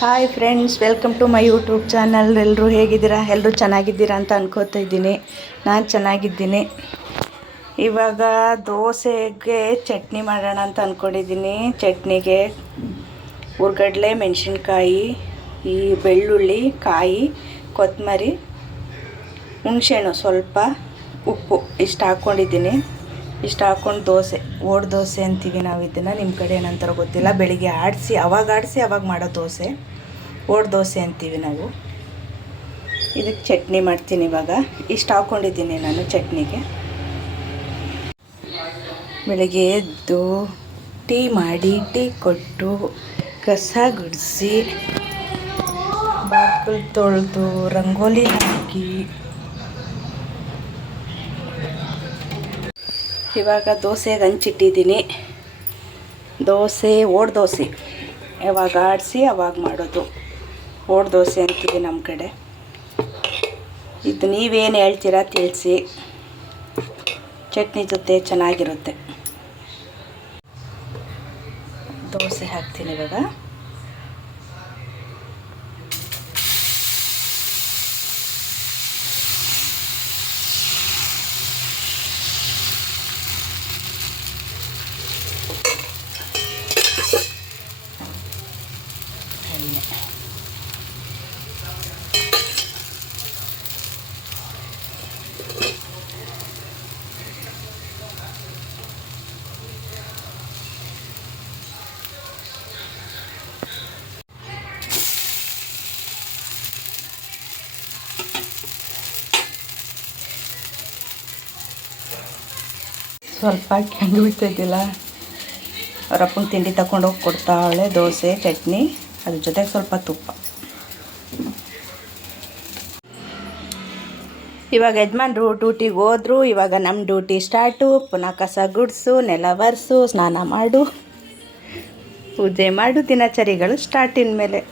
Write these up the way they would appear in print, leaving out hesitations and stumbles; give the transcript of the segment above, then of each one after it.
Hi friends, welcome to my YouTube channel. ಎಲ್ಲರೂ ಹೇಗಿದ್ದೀರಾ? ಎಲ್ಲರೂ ಚೆನ್ನಾಗಿದ್ದೀರಾ ಅಂತ ಅನ್ಕೋತಾ ಇದ್ದೀನಿ. ನಾನು ಚೆನ್ನಾಗಿದ್ದೀನಿ. ಇವಾಗ ದೋಸೆಗೆ ಚಟ್ನಿ ಮಾಡೋಣ ಅಂತ ಅಂದ್ಕೊಂಡಿದ್ದೀನಿ. ಚಟ್ನಿಗೆ ಹುರ್ಗಡ್ಲೆ, ಮೆಣಸಿನ್ಕಾಯಿ, ಈ ಬೆಳ್ಳುಳ್ಳಿ, ಕಾಯಿ, ಕೊತ್ತಂಬರಿ, ಹುಣಸೆಹಣ್ಣು, ಸ್ವಲ್ಪ ಉಪ್ಪು ಇಷ್ಟು ಹಾಕ್ಕೊಂಡಿದ್ದೀನಿ. ಇಷ್ಟು ಹಾಕ್ಕೊಂಡು ದೋಸೆ, ಓಡ್ ದೋಸೆ ಅಂತೀವಿ ನಾವು ಇದನ್ನು. ನಿಮ್ಮ ಕಡೆ ಏನಂತಾರೋ ಗೊತ್ತಿಲ್ಲ. ಬೆಳಿಗ್ಗೆ ಆಡಿಸಿ ಅವಾಗ ಮಾಡೋ ದೋಸೆ ಓಡ್ ದೋಸೆ ಅಂತೀವಿ ನಾವು. ಇದಕ್ಕೆ ಚಟ್ನಿ ಮಾಡ್ತೀನಿ. ಇವಾಗ ಇಷ್ಟು ಹಾಕ್ಕೊಂಡಿದ್ದೀನಿ ನಾನು ಚಟ್ನಿಗೆ. ಬೆಳಿಗ್ಗೆ ಎದ್ದು ಟೀ ಮಾಡಿ, ಟೀ ಕೊಟ್ಟು, ಕಸ ಗುಡಿಸಿ, ಬಾಗಿಲು ತೊಳೆದು, ರಂಗೋಲಿ ಹಾಕಿ, ಇವಾಗ ದೋಸೆಗೆ ಹಂಚಿಟ್ಟಿದ್ದೀನಿ. ದೋಸೆ ಓಡ್ ದೋಸೆ ಯಾವಾಗ ಆಡಿಸಿ ಅವಾಗ ಮಾಡೋದು ಓಡ್ ದೋಸೆ ಅಂತೀವಿ ನಮ್ಮ ಕಡೆ. ಇದು ನೀವೇನು ಹೇಳ್ತೀರಾ ತಿಳಿಸಿ. ಚಟ್ನಿ ಜೊತೆ ಚೆನ್ನಾಗಿರುತ್ತೆ. ದೋಸೆ ಹಾಕ್ತೀನಿ ಇವಾಗ. ಸ್ವಲ್ಪ ಕೆಂಡು ಬಿಡ್ತಿದ್ದಿಲ್ಲ. ಅವರಪ್ಪನ ತಿಂಡಿ ತಗೊಂಡೋಗಿ ಕೊಡ್ತಾಳೆ. ದೋಸೆ ಚಟ್ನಿ, ಅದ್ರ ಜೊತೆಗೆ ಸ್ವಲ್ಪ ತುಪ್ಪ. ಇವಾಗ ಯಜಮಾನ್ರು ಡ್ಯೂಟಿಗೆ ಹೋದ್ರು. ಇವಾಗ ನಮ್ಮ ಡ್ಯೂಟಿ ಸ್ಟಾರ್ಟು. ಪುನಃ ಕಸ ಗುಡಿಸು, ನೆಲ ಒರೆಸು, ಸ್ನಾನ ಮಾಡು, ಪೂಜೆ ಮಾಡು, ದಿನಚರಿಗಳು ಸ್ಟಾರ್ಟ್. ಇನ್ಮೇಲೆ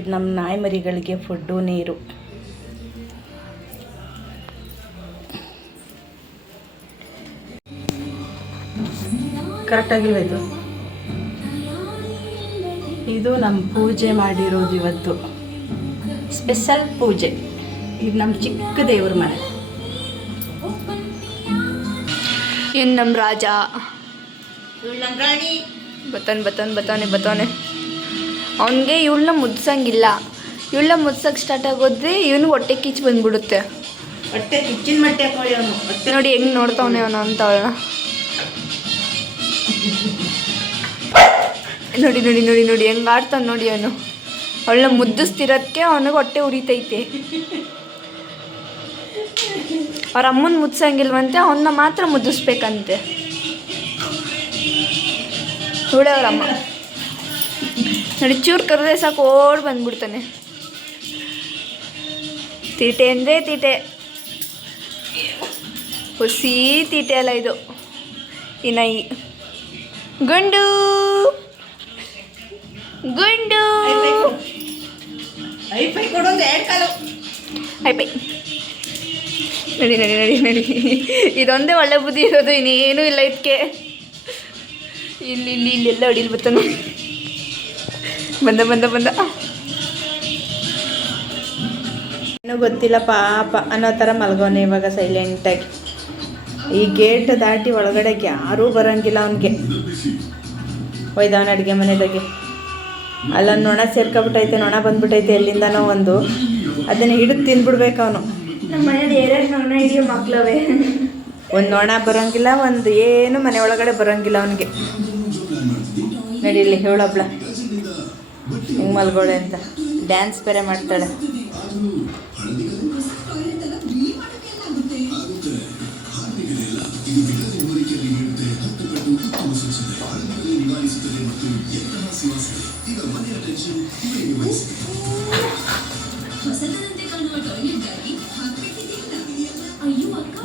ಇದು ನಮ್ಮ ನಾಯಿ ಮರಿಗಳಿಗೆ ಫುಡ್ಡು, ನೀರು. ಕರೆಕ್ಟಾಗಿಲ್ವ ಇದು? ಇದು ನಮ್ಮ ಪೂಜೆ ಮಾಡಿರೋದು ಇವತ್ತು. ಸ್ಪೆಷಲ್ ಪೂಜೆ. ಇದು ನಮ್ಮ ಚಿಕ್ಕ ದೇವ್ರ ಮನೆ. ಇನ್ನು ನಮ್ಮ ರಾಜ ಬತ್ತಾನೆ. ಅವನಿಗೆ ಇವಳನ್ನ ಮುದ್ಸಂಗಿಲ್ಲ. ಇವಳನ್ನ ಮುದ್ಸಕ್ಕೆ ಸ್ಟಾರ್ಟ್ ಆಗೋದ್ರೆ ಇವನು ಹೊಟ್ಟೆ ಕಿಚ್ಚು ಬಂದ್ಬಿಡುತ್ತೆ. ಹೊಟ್ಟೆ ಕಿಚ್ಚಿನ ಮಟ್ಟೆ ಅವನು. ನೋಡಿ ಹೆಂಗೆ ನೋಡ್ತಾವನೆ ಅವನು ಅಂತ ಅವಳ. ನೋಡಿ ನೋಡಿ ನೋಡಿ ನೋಡಿ ಹೆಂಗೆ ಆಡ್ತಾನೆ ನೋಡಿ ಅವನು. ಅವಳನ್ನ ಮುದ್ದಿಸ್ತಿರೋದಕ್ಕೆ ಅವನಿಗೆ ಹೊಟ್ಟೆ ಉರಿತೈತೆ. ಅವ್ರ ಅಮ್ಮನ ಮುದ್ಸಂಗಿಲ್ವಂತೆ, ಅವನ್ನ ಮಾತ್ರ ಮುದ್ದಿಸ್ಬೇಕಂತೆ. ಇವಳೆ ಅವ್ರಮ್ಮ. ನೋಡಿ ಚೂರು ಕರೆದ್ರೆ ಸಾಕು ಓಡ್ ಬಂದ್ಬಿಡ್ತಾನೆ. ತೀಟೆ ಅಂದರೆ ತೀಟೆ, ಹುಸಿ ತೀಟೆ ಅಲ್ಲ ಇದು. ಈ ನಾಯಿ ಗುಂಡು ಗುಂಡು ಐಪೈ ಕೊಡೋದು ಎರಡು ಕಾಲು. ಐಪೈ ನಡಿ ನಡಿ ನಡಿ ನಡಿ. ಇದೊಂದೇ ಒಳ್ಳೆ ಬುದ್ಧಿ ಇರೋದು, ಇನ್ನೇನೂ ಇಲ್ಲ ಇದಕ್ಕೆ. ಇಲ್ಲಿ ಇಲ್ಲಿ ಇಲ್ಲೆಲ್ಲ ಅಡಿಲಿ ಬರ್ತಾನೆ. ಬಂದ ಏನೂ ಗೊತ್ತಿಲ್ಲ ಪಾಪ ಅನ್ನೋ ಥರ ಮಲ್ಗೋನೆ ಇವಾಗ ಸೈಲೆಂಟಾಗಿ. ಈ ಗೇಟ್ ದಾಟಿ ಒಳಗಡೆಗೆ ಯಾರೂ ಬರೋಂಗಿಲ್ಲ ಅವನಿಗೆ. ಒಯ್ದವನ ಅಡುಗೆ ಮನೆದಾಗೆ ಅಲ್ಲೊಂದು ನೊಣ ಸೇರ್ಕೊಬಿಟ್ಟೈತೆ. ನೊಣ ಬಂದ್ಬಿಟ್ಟೈತೆ ಎಲ್ಲಿಂದನೋ ಒಂದು. ಅದನ್ನು ಹಿಡಿದು ತಿಂದ್ಬಿಡ್ಬೇಕು ಅವನು. ನಮ್ಮ ಮನೇಲಿ ಎರಡು ನೊಣ ಹಿಡಿಯೋ ಮಕ್ಳವೆ. ಒಂದು ನೊಣ ಬರೋಂಗಿಲ್ಲ, ಒಂದು ಏನು ಮನೆ ಒಳಗಡೆ ಬರೋಂಗಿಲ್ಲ ಅವನಿಗೆ. ನಡೀಲಿ ಹೇಳೊಬ್ಳ ಹಿಂಗೆ ಮಲ್ಗೋಳೆ ಅಂತ. ಡ್ಯಾನ್ಸ್ ಬೇರೆ ಮಾಡ್ತಾಳೆ.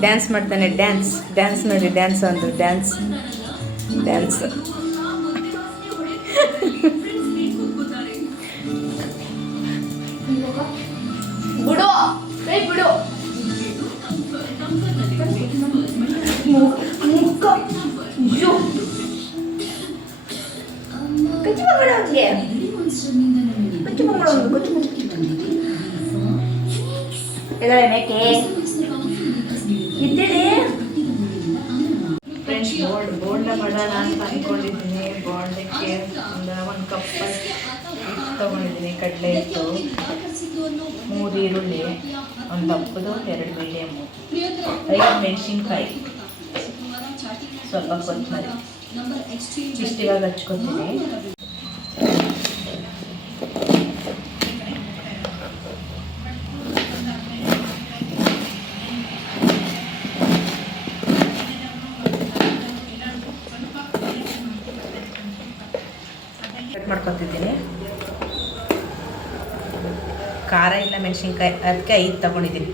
ಡ್ಯಾನ್ಸ್ ಮಾಡ್ತಾನೆ. ಡ್ಯಾನ್ಸ್ ನೋಡಿ. ಡ್ಯಾನ್ಸ್ ಒಂದು ಡ್ಯಾನ್ಸ್. ಬಿಡು ಮುಖ ಕಚ್ಚು ಮಗಳ ಹಂಗೆ ಕಚ್ಚು ಮಗಳ ಒಂದು ಕಚ್ಚು ಇದಾರೆ ಮೇಕೆ ಇದ್ದೇನೆ ಫ್ರೆಂಡ್ಸ್ ಬೋಂಡ ಮಾಡೋಣ ಅಂತ ಅಂದ್ಕೊಂಡಿದ್ದೀನಿ. ಬೋಂಡಕ್ಕೆ ಒಂದು ಕಪ್ ತೊಗೊಂಡಿದ್ದೀನಿ. ಕಡಲೆ ಹಿಟ್ಟು, 3 ಈರುಳ್ಳಿ, ಒಂದು ದಪ್ಪದು, 2 ಮೀಡಿಯಮ್ಮು, 5 ಮೆಣಸಿನ್ಕಾಯಿ, ಸ್ವಲ್ಪ ಕೊತ್ತಂಬರಿ ಇಷ್ಟಿವಾಗ ಹಚ್ಕೊತೀನಿ. ಕಟ್ ಮಾಡ್ಕೊತಿದ್ದೀನಿ. ಖಾರ ಇಲ್ಲ ಮೆಣಸಿನ್ಕಾಯಿ, ಅದಕ್ಕೆ 5 ತಗೊಂಡಿದ್ದೀನಿ.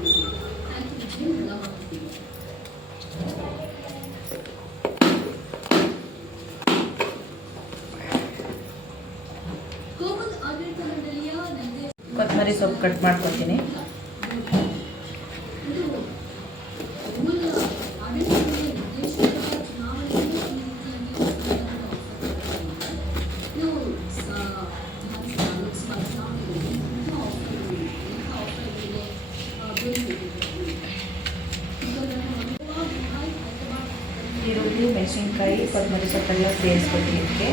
ಕೊತ್ತಂಬರಿ ಸೊಪ್ಪು ಕಟ್ ಮಾಡ್ಕೊತೀನಿ. ಈರುಳ್ಳಿ, ಮೆಣಸಿನ್ಕಾಯಿ, ಕೊತ್ತಂಬರಿ ಸೊಪ್ಪೆಲ್ಲ ಸೇರಿಸ್ಕೊತೀನಿ ಇದಕ್ಕೆ.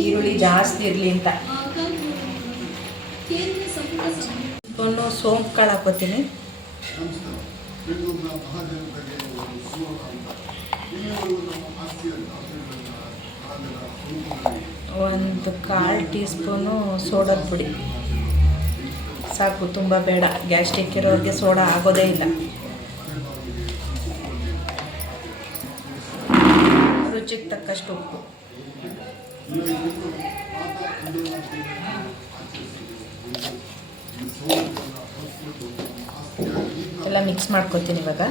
ಈರುಳ್ಳಿ ಜಾಸ್ತಿ ಇರಲಿ ಅಂತ ಒಂದು ಸೋಂಪು ಕಾಳು ಹಾಕೋತೀನಿ. ಒಂದು 1/4 ಟೀ ಸ್ಪೂನು ಸೋಡಾದ ಪುಡಿ ಸಾಕು, ತುಂಬ ಬೇಡ. ಗ್ಯಾಸ್ಟ್ರಿಕ್ ಇರೋರಿಗೆ ಸೋಡಾ ಆಗೋದೇ ಇಲ್ಲ. ರುಚಿಗೆ ತಕ್ಕಷ್ಟು ಉಪ್ಪು. ಎಲ್ಲ ಮಿಕ್ಸ್ ಮಾಡ್ಕೊತೀನಿ ಇವಾಗ.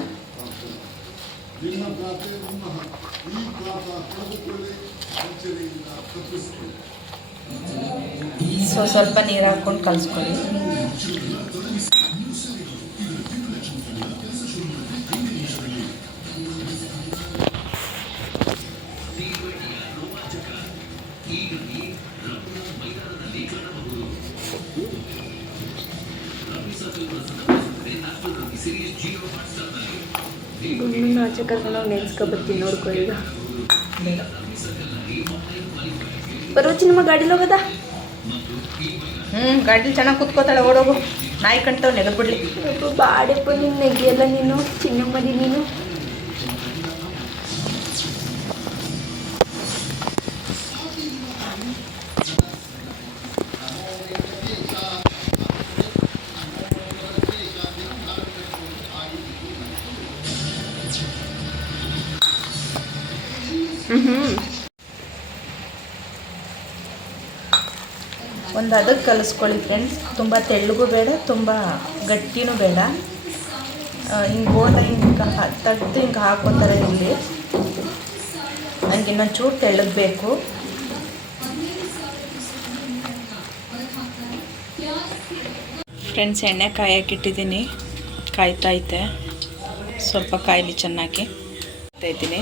ಸ್ವಲ್ಪ ನೀರು ಹಾಕ್ಕೊಂಡು ಕಲಿಸ್ಕೊಳ್ಳಿ. ಗುಂಡು ಆಚೆ ಕರ್ಕೊಂಡು ನೆನ್ಸ್ಕೊಬತ್ತೀನಿ ನೋಡ್ಕೊ. ಈಗ ಬರೋಚಿ ನಮ್ಮ ಗಾಡೀಲಿ ಹೋಗೋದಾ? ಗಾಡೀಲಿ ಚೆನ್ನಾಗಿ ಕೂತ್ಕೋತಾಳೆ. ಓಡೋಗು, ನಾಯಿ ಕಂಟವ್ ನೆಗದ್ ಬಿಡ್ಲಿ. ಬಾಡೆಪ್ಪ ನಿನ್ನ ನೆಗೆಯಲ್ಲ ನೀನು, ಚಿನ್ನಮ್ಮದಿ ನೀನು. ಒಂದು ಅದಕ್ಕೆ ಕಲಿಸ್ಕೊಳ್ಳಿ ಫ್ರೆಂಡ್ಸ್. ತುಂಬ ತೆಳ್ಳಗೂ ಬೇಡ, ತುಂಬ ಗಟ್ಟಿನೂ ಬೇಡ. ಹಿಂಗೆ ಬೋಲ ಹಿಂಗೆ ತಟ್ಟು ಹಿಂಗೆ ಹಾಕೋತಾರೆ ಇಲ್ಲಿ. ನನಗೆ ಇನ್ನೊಂದು ಚೂರು ತೆಳ್ಳಗೆ ಬೇಕು. ಫ್ರೆಂಡ್ಸ್, ಎಣ್ಣೆ ಕಾಯಕ್ಕಿಟ್ಟಿದ್ದೀನಿ, ಕಾಯ್ತೈತೆ. ಸ್ವಲ್ಪ ಕಾಯಲಿ ಚೆನ್ನಾಗಿ ಇದ್ದೀನಿ.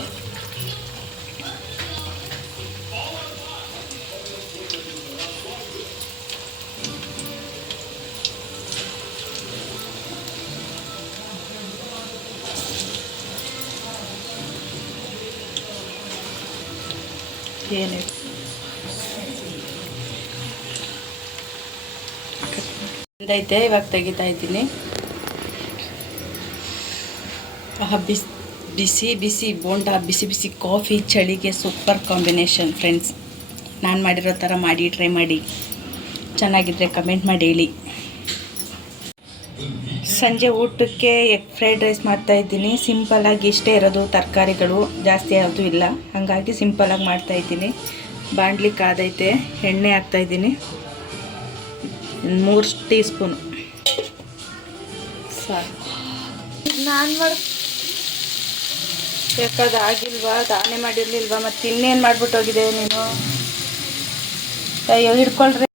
ಏನಿದೆ ಇದೈತೆ, ಇವಾಗ ತೆಗಿತಾ ಇದ್ದೀನಿ. ಬಿಸಿ ಬಿಸಿ ಬೋಂಡ, ಬಿಸಿ ಬಿಸಿ ಕಾಫಿ, ಚಳಿಗೆ ಸೂಪರ್ ಕಾಂಬಿನೇಷನ್ ಫ್ರೆಂಡ್ಸ್. ನಾನು ಮಾಡಿರೋ ಥರ ಮಾಡಿ ಟ್ರೈ ಮಾಡಿ. ಚೆನ್ನಾಗಿದ್ದರೆ ಕಮೆಂಟ್ ಮಾಡಿ ಹೇಳಿ. ಸಂಜೆ ಊಟಕ್ಕೆ ಎಗ್ ಫ್ರೈಡ್ ರೈಸ್ ಮಾಡ್ತಾಯಿದ್ದೀನಿ. ಸಿಂಪಲ್ಲಾಗಿ ಇಷ್ಟೇ ಇರೋದು, ತರಕಾರಿಗಳು ಜಾಸ್ತಿ ಯಾವುದೂ ಇಲ್ಲ, ಹಾಗಾಗಿ ಸಿಂಪಲ್ಲಾಗಿ ಮಾಡ್ತಾಯಿದ್ದೀನಿ. ಬಾಣಲಿ ಕಾದೈತೆ, ಎಣ್ಣೆ ಹಾಕ್ತಾಯಿದ್ದೀನಿ 3 ಟೀ ಸ್ಪೂನು ಸಾಕು. ನಾನು ಮಾಡಿ ಯಾಕದು ಆಗಿಲ್ವಾ, ದಾನೆ ಮಾಡಿರಲಿಲ್ವಾ, ಮತ್ತು ಇನ್ನೇನು ಮಾಡ್ಬಿಟ್ಟು ಹೋಗಿದೆ ನೀನು? ಅಯ್ಯೋ ಹಿಡ್ಕೊಳ್ರಿ.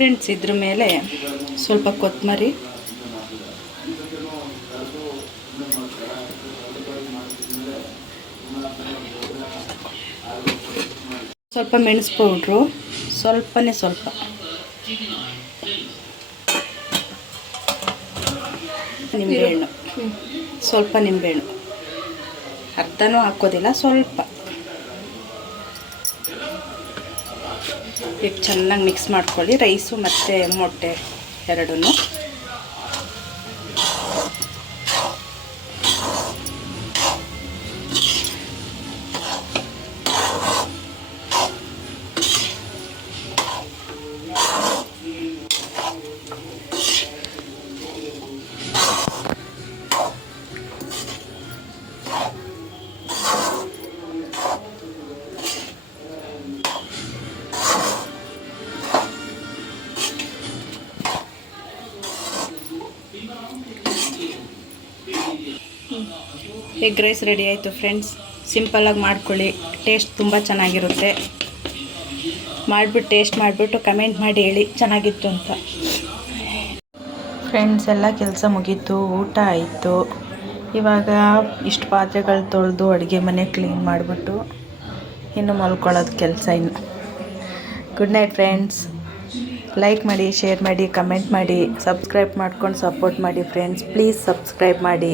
ಫ್ರೆಂಡ್ಸ್, ಇದ್ರ ಮೇಲೆ ಸ್ವಲ್ಪ ಕೊತ್ತಂಬರಿ, ಸ್ವಲ್ಪ ಮೆಣಸು ಪೌಡ್ರು, ಸ್ವಲ್ಪ ನಿಂಬೆಹಣ್ಣು, ಸ್ವಲ್ಪ ನಿಂಬೆಹಣ್ಣು, ಅರ್ಧನೂ ಹಾಕೋದಿಲ್ಲ, ಸ್ವಲ್ಪ. ಈಗ ಚೆನ್ನಾಗಿ ಮಿಕ್ಸ್ ಮಾಡ್ಕೊಳ್ಳಿ, ರೈಸು ಮತ್ತು ಮೊಟ್ಟೆ ಎರಡನ್ನೂ. ಎಗ್ ರೈಸ್ ರೆಡಿ ಆಯಿತು ಫ್ರೆಂಡ್ಸ್. ಸಿಂಪಲ್ಲಾಗಿ ಮಾಡ್ಕೊಳ್ಳಿ, ಟೇಸ್ಟ್ ತುಂಬ ಚೆನ್ನಾಗಿರುತ್ತೆ. ಮಾಡಿಬಿಟ್ಟು ಟೇಸ್ಟ್ ಮಾಡಿಬಿಟ್ಟು ಕಮೆಂಟ್ ಮಾಡಿ ಹೇಳಿ ಚೆನ್ನಾಗಿತ್ತು ಅಂತ. ಫ್ರೆಂಡ್ಸ್, ಎಲ್ಲ ಕೆಲಸ ಮುಗೀತು, ಊಟ ಆಯಿತು. ಇವಾಗ ಇಷ್ಟು ಪಾತ್ರೆಗಳು ತೊಳೆದು ಅಡುಗೆ ಮನೆ ಕ್ಲೀನ್ ಮಾಡಿಬಿಟ್ಟು ಇನ್ನು ಮಲ್ಕೊಳ್ಳೋದು ಕೆಲಸ ಇನ್ನು. Good night friends. ಲೈಕ್ ಮಾಡಿ, ಶೇರ್ ಮಾಡಿ, ಕಮೆಂಟ್ ಮಾಡಿ, ಸಬ್ಸ್ಕ್ರೈಬ್ ಮಾಡ್ಕೊಂಡು ಸಪೋರ್ಟ್ ಮಾಡಿ ಫ್ರೆಂಡ್ಸ್. ಪ್ಲೀಸ್ ಸಬ್ಸ್ಕ್ರೈಬ್ ಮಾಡಿ.